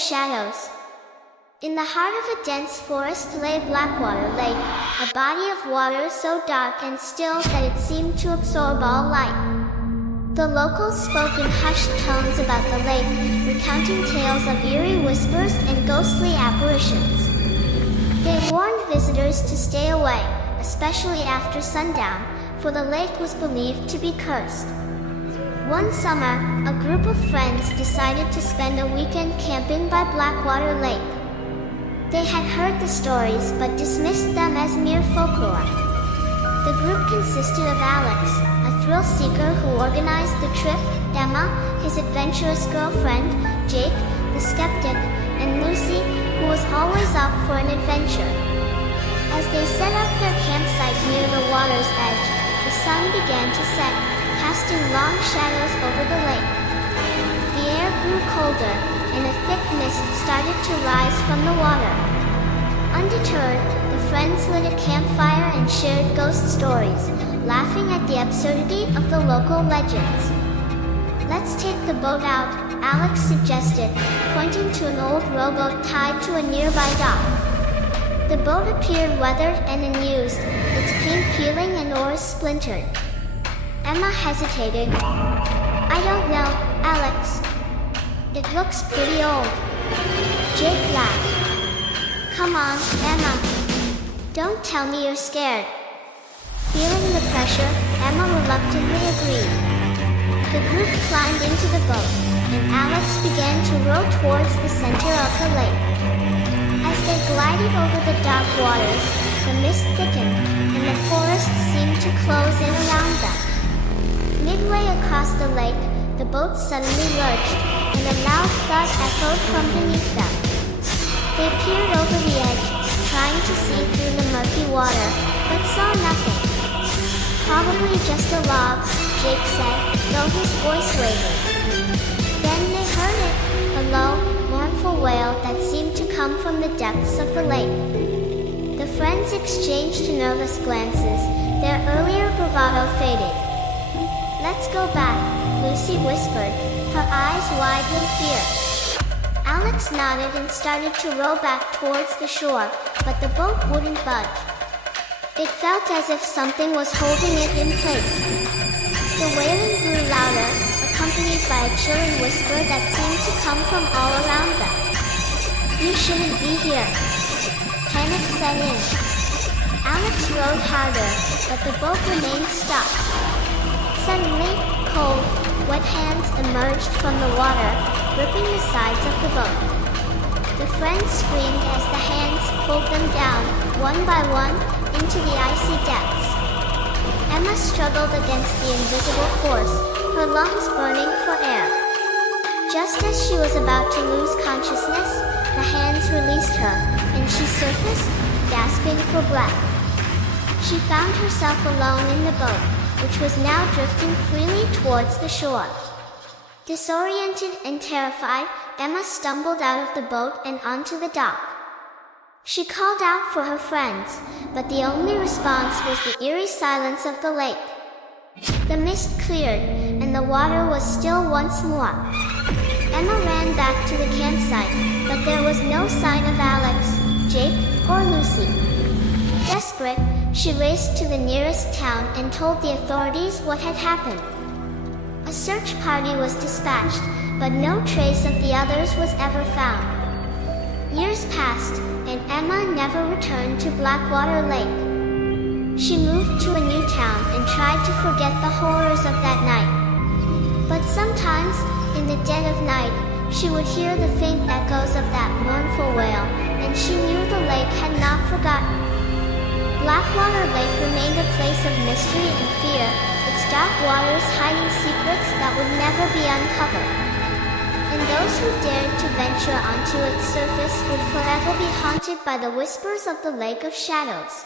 Shadows. In the heart of a dense forest lay Blackwater Lake, a body of water so dark and still that it seemed to absorb all light. The locals spoke in hushed tones about the lake, recounting tales of eerie whispers and ghostly apparitions. They warned visitors to stay away, especially after sundown, for the lake was believed to be cursed. One summer, a group of friends decided to spend a weekend camping by Blackwater Lake. They had heard the stories but dismissed them as mere folklore. The group consisted of Alex, a thrill-seeker who organized the trip, Emma, his adventurous girlfriend, Jake, the skeptic, and Lucy, who was always up for an adventure. As they set up their campsite near the water's edge, the sun began to set, casting long shadows over the lake. The air grew colder, and a thick mist started to rise from the water. Undeterred, the friends lit a campfire and shared ghost stories, laughing at the absurdity of the local legends. "Let's take the boat out," Alex suggested, pointing to an old rowboat tied to a nearby dock. The boat appeared weathered and unused, its paint peeling and oars splintered. Emma hesitated. "I don't know, Alex. It looks pretty old." Jake laughed. "Come on, Emma. Don't tell me you're scared." Feeling the pressure, Emma reluctantly agreed. The group climbed into the boat, and Alex began to row towards the center of the lake. As they glided over the dark waters, the mist thickened, and the forest seemed to close in around them. Midway across the lake, the boat suddenly lurched, and a loud thud echoed from beneath them. They peered over the edge, trying to see through the murky water, but saw nothing. "Probably just a log," Jake said, though his voice wavered. Then they heard it, a low, mournful wail that seemed to come from the depths of the lake. The friends exchanged nervous glances, their earlier bravado faded. "Let's go back," Lucy whispered, her eyes wide with fear. Alex nodded and started to row back towards the shore, but the boat wouldn't budge. It felt as if something was holding it in place. The wailing grew louder, accompanied by a chilling whisper that seemed to come from all around them. "You shouldn't be here." Panic set in. Alex rowed harder, but the boat remained stuck. Suddenly, cold, wet hands emerged from the water, gripping the sides of the boat. The friends screamed as the hands pulled them down, one by one, into the icy depths. Emma struggled against the invisible force, her lungs burning for air. Just as she was about to lose consciousness, the hands released her, and she surfaced, gasping for breath. She found herself alone in the boat, which was now drifting freely towards the shore. Disoriented and terrified, Emma stumbled out of the boat and onto the dock. She called out for her friends, but the only response was the eerie silence of the lake. The mist cleared, and the water was still once more. Emma ran back to the campsite, but there was no sign of Alex, Jake, or Lucy. Desperate, she raced to the nearest town and told the authorities what had happened. A search party was dispatched, but no trace of the others was ever found. Years passed, and Emma never returned to Blackwater Lake. She moved to a new town and tried to forget the horrors of that night. But sometimes, in the dead of night, she would hear the faint echoes of that mournful wail, and she knew the lake had not forgotten. Blackwater Lake remained a place of mystery and fear, its dark waters hiding secrets that would never be uncovered. And those who dared to venture onto its surface would forever be haunted by the whispers of the Lake of Shadows.